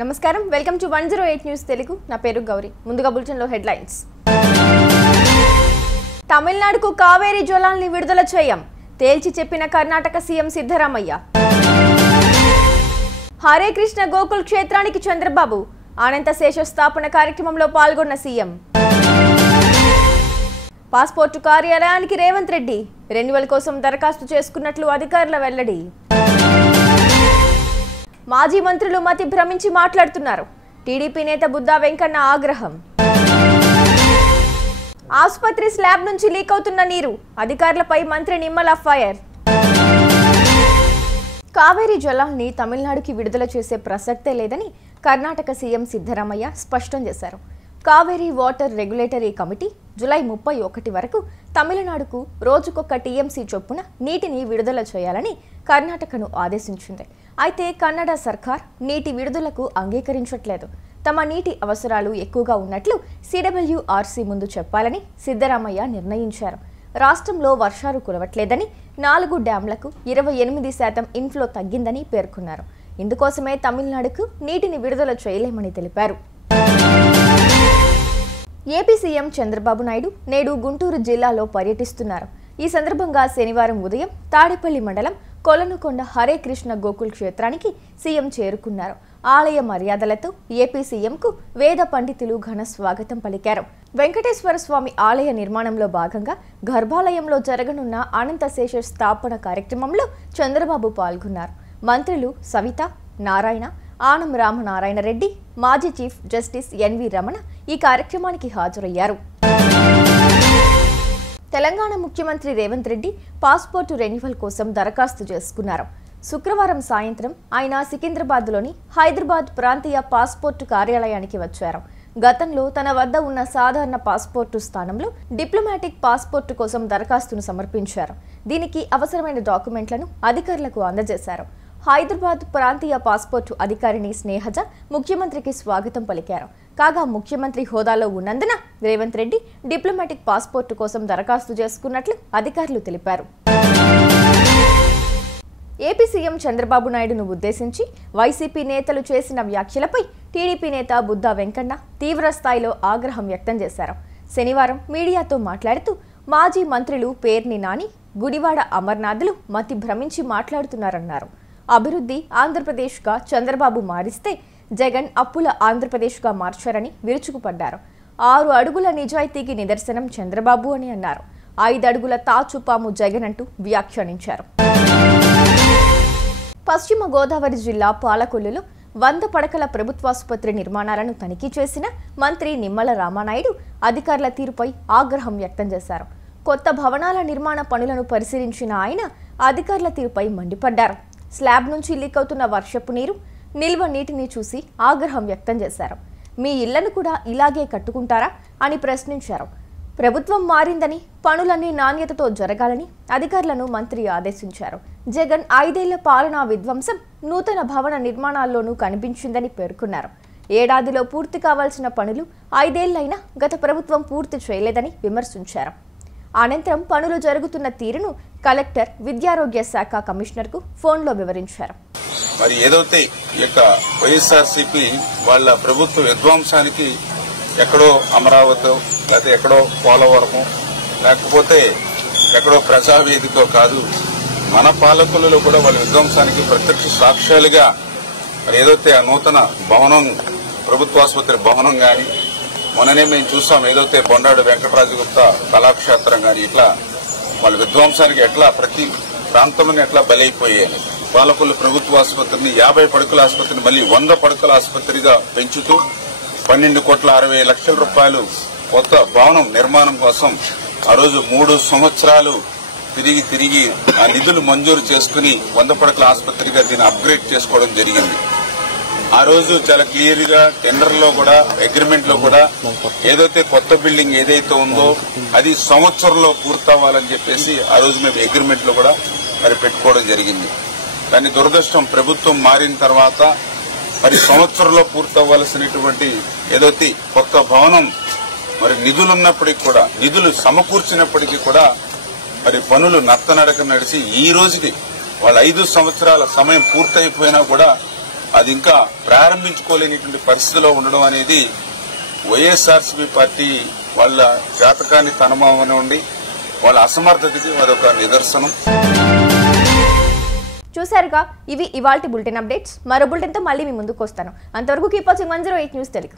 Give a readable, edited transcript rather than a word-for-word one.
నమస్కారం, welcome to 108 news Telugu. నా పేరు గౌరీ. ముందుగా బులెటిన్లో హెడ్లైన్స్. తమిళనాడుకు కావేరీ జలాల్ని విడుదల చేయం తేల్చి చెప్పిన కర్ణాటక సీఎం సిద్ధరామయ్య. హరే కృష్ణ గోకుల్ క్షేత్రానికి చంద్రబాబు అనంత శేష స్థాపన కార్యక్రమంలో పాల్గొన్న సీఎం. పాస్పోర్టు కార్యాలయానికి రేవంత్ రెడ్డి రెన్యువల్ కోసం దరఖాస్తు చేసుకున్నట్లు అధికారుల వెల్లడి. మాజీ మంత్రులు మతి భ్రమించి మాట్లాడుతున్నారు. టీడీపీ నేత బుద్దా వెంకన్న ఆగ్రహం. ఆసుపత్రి స్లాబ్ నుంచి లీక్ అవుతున్న నీరు అధికారులపై మంత్రి నిమ్మల ఫైర్. కావేరీ జలాల్ని తమిళనాడుకి విడుదల చేసే ప్రసక్తే లేదని కర్ణాటక సీఎం సిద్ధరామయ్య స్పష్టం చేశారు. Kaveri water regulatory committee July 31 వరకు తమిళనాడుకు రోజుకొక టీఎంసీ చొప్పున నీటిని విడుదల చేయాలని కర్ణాటకను ఆదేశించింది. అయితే కన్నడ సర్కార్ నీటి విడుదలకు అంగీకరించట్లేదు. తమ నీటి అవసరాలు ఎక్కువగా ఉన్నట్లు సిడబ్ల్యూఆర్సీ ముందు చెప్పాలని సిద్ధరామయ్య నిర్ణయించారు. రాష్ట్రంలో వర్షాలు కురవట్లేదని 4 డ్యాంలకు 28% ఇన్ఫ్లో తగ్గిందని పేర్కొన్నారు. ఇందుకోసమే తమిళనాడుకు నీటిని విడుదల చేయలేమని తెలిపారు. ఏపీ సీఎం చంద్రబాబు నాయుడు నేడు గుంటూరు జిల్లాలో పర్యటిస్తున్నారు. ఈ సందర్భంగా శనివారం ఉదయం తాడేపల్లి మండలం కొలనుకొండ హరే కృష్ణ గోకుల్ క్షేత్రానికి సీఎం చేరుకున్నారు. ఆలయ మర్యాదలతో ఏపీ సీఎంకు వేద పండితులు ఘన స్వాగతం పలికారు. వెంకటేశ్వర స్వామి ఆలయ నిర్మాణంలో భాగంగా గర్భాలయంలో జరగనున్న అనంత శేష స్థాపన కార్యక్రమంలో చంద్రబాబు పాల్గొన్నారు. మంత్రులు సవిత, నారాయణ, ఆనం రామనారాయణ రెడ్డి, మాజీ చీఫ్ జస్టిస్ ఎన్వి రమణ ఈ కార్యక్రమానికి హాజరయ్యారు. తెలంగాణ ముఖ్యమంత్రి రేవంత్ రెడ్డి పాస్పోర్టు రెన్యువల్ కోసం దరఖాస్తు చేసుకున్నారు. శుక్రవారం సాయంత్రం ఆయన సికింద్రాబాద్లోని హైదరాబాద్ ప్రాంతీయ పాస్పోర్టు కార్యాలయానికి వచ్చారు. గతంలో తన వద్ద ఉన్న సాధారణ పాస్పోర్టు స్థానంలో డిప్లొమాటిక్ పాస్పోర్టు కోసం దరఖాస్తును సమర్పించారు. దీనికి అవసరమైన డాక్యుమెంట్లను అధికారులకు అందజేశారు. హైదరాబాద్ ప్రాంతీయ పాస్పోర్టు అధికారిని స్నేహజ ముఖ్యమంత్రికి స్వాగతం పలికారు. కాగా ముఖ్యమంత్రి హోదాలో ఉన్నందున రేవంత్ రెడ్డి డిప్లొమాటిక్ పాస్పోర్టు కోసం దరఖాస్తు చేసుకున్నట్లు అధికారులు తెలిపారు. ఏపీ సీఎం చంద్రబాబు నాయుడును ఉద్దేశించి వైసీపీ నేతలు చేసిన వ్యాఖ్యలపై టీడీపీ నేత బుద్దా వెంకన్న తీవ్ర స్థాయిలో ఆగ్రహం వ్యక్తం చేశారు. శనివారం మీడియాతో మాట్లాడుతూ మాజీ మంత్రులు పేర్ని నాని, గుడివాడ అమర్నాథ్లు మతి భ్రమించి మాట్లాడుతున్నారన్నారు. అభివృద్ధి ఆంధ్రప్రదేశ్గా చంద్రబాబు మారిస్తే జగన్ అప్పుల ఆంధ్రప్రదేశ్గా మార్చారని విరుచుకుపడ్డారు. 6 అడుగుల నిజాయితీకి నిదర్శనం చంద్రబాబు అని అన్నారు. 5 అడుగుల తాచుపాము జగన్ అంటూ వ్యాఖ్యానించారు. పశ్చిమ గోదావరి జిల్లా పాలకొల్లులో 100 పడకల ప్రభుత్వాసుపత్రి నిర్మాణాలను తనిఖీ చేసిన మంత్రి నిమ్మల రామానాయుడు అధికారుల తీరుపై ఆగ్రహం వ్యక్తం చేశారు. కొత్త భవనాల నిర్మాణ పనులను పరిశీలించిన ఆయన అధికారుల తీరుపై మండిపడ్డారు. స్లాబ్ నుంచి లీక్ అవుతున్న వర్షపు నీరు, నిల్వ నీటిని చూసి ఆగ్రహం వ్యక్తం చేశారు. మీ ఇళ్లను కూడా ఇలాగే కట్టుకుంటారా అని ప్రశ్నించారు. ప్రభుత్వం మారిందని పనులన్నీ నాణ్యతతో జరగాలని అధికారులను మంత్రి ఆదేశించారు. జగన్ 5 ఏళ్ల పాలనా విధ్వంసం నూతన భవన నిర్మాణాల్లోనూ కనిపించిందని పేర్కొన్నారు. ఏడాదిలో పూర్తి కావాల్సిన పనులు 5 ఏళ్లైనా గత ప్రభుత్వం పూర్తి చేయలేదని విమర్శించారు. అనంతరం పనులు జరుగుతున్న తీరును కలెక్టర్, విద్యారోగ్య శాఖ కమిషనర్కు ఫోన్లో వివరించారు. మరి ఏదైతే ఈ యొక్క వైఎస్ఆర్సీపీ వాళ్ళ ప్రభుత్వ విధ్వంసానికి ఎక్కడో అమరావతి, లేకపోతే ఎక్కడో పోలవరము, లేకపోతే ఎక్కడో ప్రజావేదికో కాదు, మన పాలకులలో కూడా వాళ్ళ విధ్వంసానికి ప్రత్యక్ష సాక్ష్యాలుగా మరి ఏదైతే ఆ నూతన భవనం, ప్రభుత్వాసుపత్రి భవనం కానీ, మొన్ననే మేము చూసాం ఏదైతే బొండాడు వెంకటరాజగుప్త కళాక్షేత్రం కానీ, ఇట్లా వాళ్ళ విధ్వంసానికి ఎట్లా ప్రతి ప్రాంతంలోనే ఎట్లా బలైపోయాయి. పాలకుల ప్రభుత్వ ఆసుపత్రిని 50 పడకల ఆసుపత్రిని మళ్లీ 100 పడకల ఆసుపత్రిగా పెంచుతూ 12,60,00,000 రూపాయలు కొత్త భవనం నిర్మాణం కోసం ఆ రోజు 3 సంవత్సరాలు తిరిగి ఆ నిధులు మంజూరు చేసుకుని 100 పడకల ఆసుపత్రిగా దీన్ని అప్గ్రేడ్ చేసుకోవడం జరిగింది. ఆ రోజు చాలా క్లియర్ గా టెండర్ లో కూడా, అగ్రిమెంట్ లో కూడా ఏదైతే కొత్త బిల్డింగ్ ఏదైతే ఉందో అది సంవత్సరంలో పూర్తవ్వాలని చెప్పేసి ఆ రోజు మేము అగ్రిమెంట్ లో కూడా మరి పెట్టుకోవడం జరిగింది. కానీ దురదృష్టం ప్రభుత్వం మారిన తర్వాత మరి సంవత్సరంలో పూర్తవ్వాల్సినటువంటి ఏదైతే కొత్త భవనం మరి నిధులున్నప్పటికీ కూడా, నిధులు సమకూర్చినప్పటికీ కూడా మరి పనులు నత్తనడక నడిచి ఈ రోజుకి వాళ్ళ 5 సంవత్సరాల సమయం పూర్తయిపోయినా కూడా అది ఇంకా ప్రారంభించుకోలేనిటువంటి పరిస్థితిలో ఉండడం అనేది వైఎస్ఆర్సీపీ పార్టీ వాళ్ళ జాతకాన్ని తనమనివ్వండి, వాళ్ళ అసమర్థతకి అదొక నిదర్శనం. చూసారుగా, ఇవి ఇవాల్టి బులెటిన్ అప్డేట్స్. మరో బులెటిన్తో మళ్ళీ మీ ముందుకు వస్తాను. అంతవరకు కీప్ వాచింగ్ 108 న్యూస్ తెలుగు.